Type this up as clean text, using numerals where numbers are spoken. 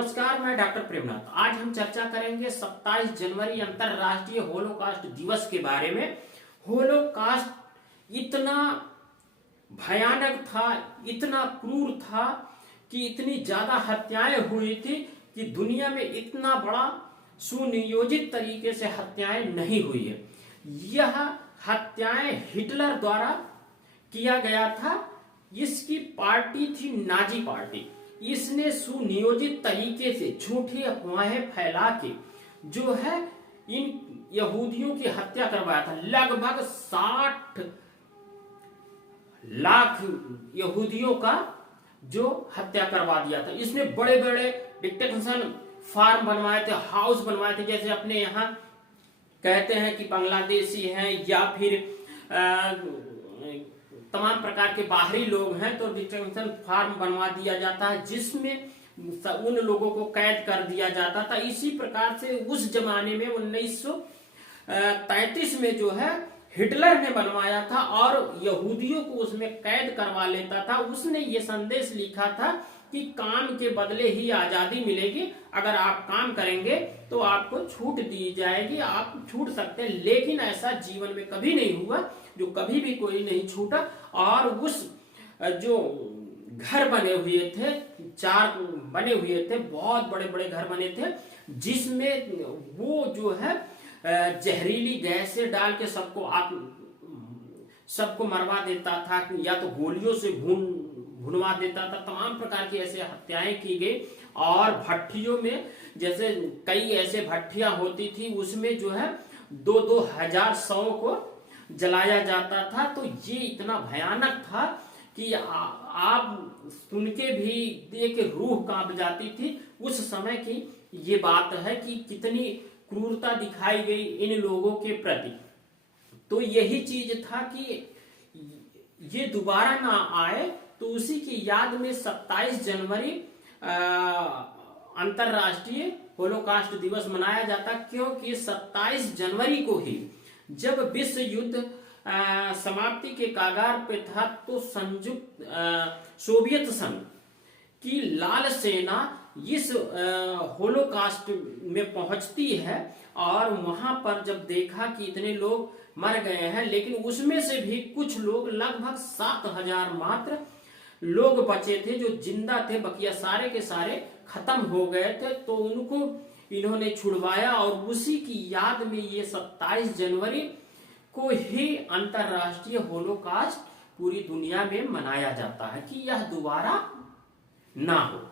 नमस्कार, मैं डॉक्टर प्रेमनाथ। आज हम चर्चा करेंगे 27 जनवरी अंतरराष्ट्रीय होलोकास्ट दिवस के बारे में। होलोकास्ट इतना भयानक था, इतना क्रूर था कि इतनी ज्यादा हत्याएं हुई थी कि दुनिया में इतना बड़ा सुनियोजित तरीके से हत्याएं नहीं हुई है। यह हत्याएं हिटलर द्वारा किया गया था। इसकी पार्टी थी नाजी पार्टी। इसने सुनियोजित तरीके से झूठी अफवाहें फैला के जो है इन यहूदियों की हत्या करवाया था। लगभग 60 लाख यहूदियों का जो हत्या करवा दिया था। इसने बड़े बड़े डिटेंशन फार्म बनवाए थे, हाउस बनवाए थे, जैसे अपने यहाँ कहते हैं कि बांग्लादेशी हैं या फिर तमाम प्रकार के बाहरी लोग हैं, तो डिटेंशन फार्म बनवा दिया जाता है जिसमें उन लोगों को कैद कर दिया जाता था। इसी प्रकार से उस जमाने में 1933 में जो है हिटलर ने बनवाया था और यहूदियों को उसमें कैद करवा लेता था। उसने ये संदेश लिखा था कि काम के बदले ही आजादी मिलेगी, अगर आप काम करेंगे तो आपको छूट दी जाएगी, आप छूट सकते हैं। लेकिन ऐसा जीवन में कभी नहीं हुआ, जो कभी भी कोई नहीं छूटा। और उस जो घर बने हुए थे, 4 बने हुए थे, बहुत बड़े बड़े घर बने थे, जिसमें वो जो है जहरीली गैसें डाल के सबको मरवा देता था, या तो गोलियों से भुनवा देता था। तमाम प्रकार की ऐसे हत्याएं की गई। और भट्टियों में, जैसे कई ऐसे भट्टियां होती थी, उसमें जो है 2-2 हजार शवों को जलाया जाता था। तो ये इतना भयानक था कि आप सुन के भी देख के रूह कांप जाती थी। उस समय की ये बात है कि कितनी क्रूरता दिखाई गई इन लोगों के प्रति। तो यही चीज था कि ये दोबारा ना आए, तो उसी की याद में 27 जनवरी अंतरराष्ट्रीय होलोकास्ट दिवस मनाया जाता। क्योंकि 27 जनवरी को ही जब विश्व युद्ध समाप्ति के कागार पे था, तो संयुक्त सोवियत संघ की लाल सेना इस होलोकास्ट में पहुंचती है। और वहां पर जब देखा कि इतने लोग मर गए हैं, लेकिन उसमें से भी कुछ लोग, लगभग 7000 मात्र लोग बचे थे जो जिंदा थे, बकिया सारे के सारे खत्म हो गए थे। तो उनको इन्होंने छुड़वाया और उसी की याद में ये 27 जनवरी को ही अंतरराष्ट्रीय होलोकास्ट पूरी दुनिया में मनाया जाता है कि यह दोबारा ना हो।